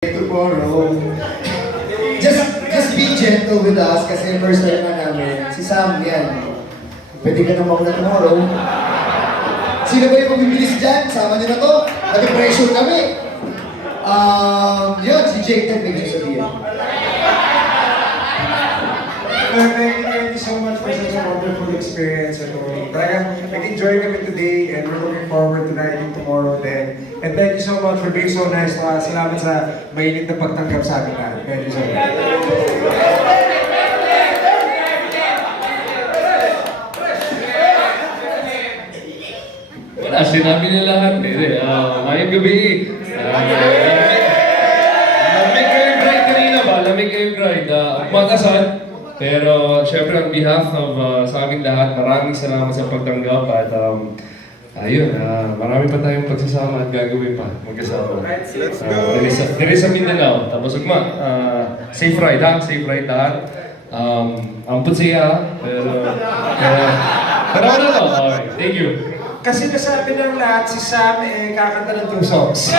Tomorrow. Just be gentle with us kasi first time na namin. Si Sam, yan. Pwede ka na mauna tomorrow. Sino ba yung mabibilis dyan? Sama niyo na to. Nag-pressure kami. Yun, si Jake na bigyan sabihin. Thank you so much for such a wonderful experience. Nag-enjoy kami today and we're looking forward to dining tomorrow then. And thank you so much for being so nice to us. Salamat sa mainit na pagtanggap sa amin lahat. Thank you so much. Wala, sinabi nila lahat. Ngayong gabi, lamig kayo bright kanina ba? Lamig kayo bright. Umagasad. Pero syempre on behalf of sa amin lahat, maraming salamat sa pagtanggap at ayun, marami pa tayong pagsasama at gagawin pa magkasama. Let's go! Diri sa Mindanao. Tapos ugma, safe ride ha? Safe ride lahat. Ampun siya, pero wala to. Okay, thank you. Kasi nasabi ng lahat, si Sam kakanta ng 2 songs.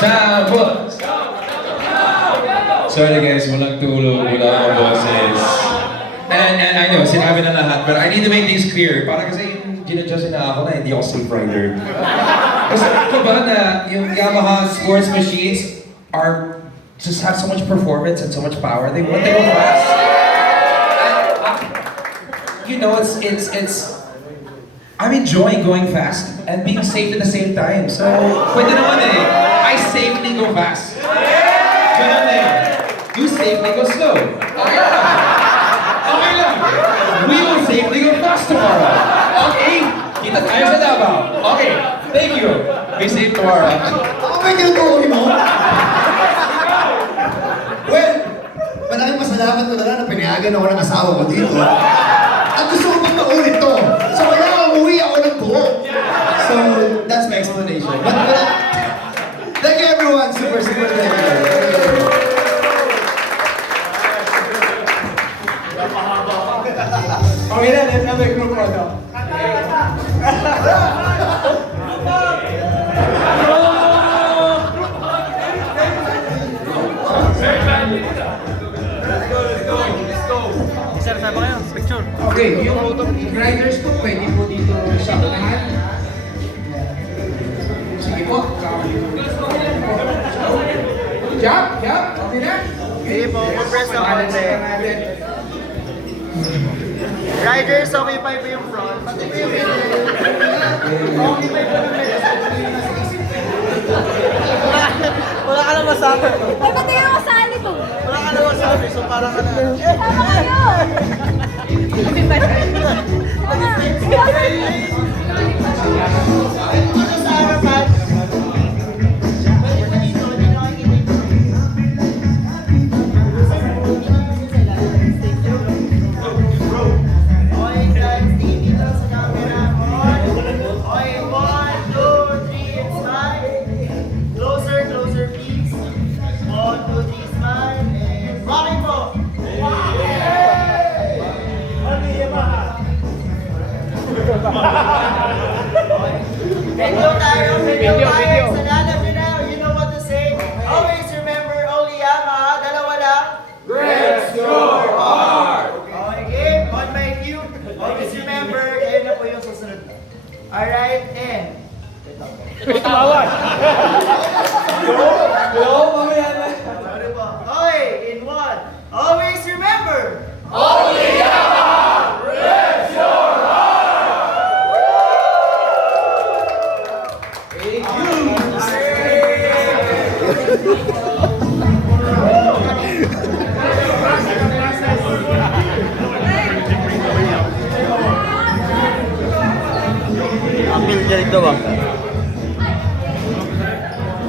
Sabot! Sorry guys, walang tulog, wala akong boses. And I know, sinabi na lahat, but I need to make things clear. Para kasi yung ginadjust na ako na hindi ako safe rider. Kasi ako ba na yung Yamaha sports machines are just have so much performance and so much power. They go fast. You know, I'm enjoying going fast and being safe at the same time. So, pwede naman I safely go fast. Ganun You safely go slow. Okay lang. Okay lang. We will safely go fast tomorrow. Okay? Kita tayo sa Davao. Okay. Thank you. Be safe tomorrow. Ako ba yung kinutuloy mo? Well, malaking pasalamat ko na lang na pinayagan ako ng asawa ko dito. At gusto ko pang maulit to. So kaya umuwi ako ng buo. So, that's my explanation. But thank you everyone. Super thank you. Okay na, let's have a group photo. Sir, saan ba kayo? Picture. Okay, yung riders ko pwede po dito sa unahan. Sige po. Jump, jump. Okay na? Sige po, press na konti. Riders, okay pa yung front. Pati pa yung middle. Okay pa yung middle. Wala ka na masabi. Ay, ba't yung masali to? Wala ka na masabi, so parang ka na. Sama kayo! Video tayo. Sa lahat of you now, you know what to say. Always remember, only Yamaha, dalawa lang. Rest your heart! Okay, on my cue, always remember, kayo na po yung susunod. Alright, and... Hello, mamaya na. Sorry po. Okay, in one. Always remember, Apil dyan ito ba?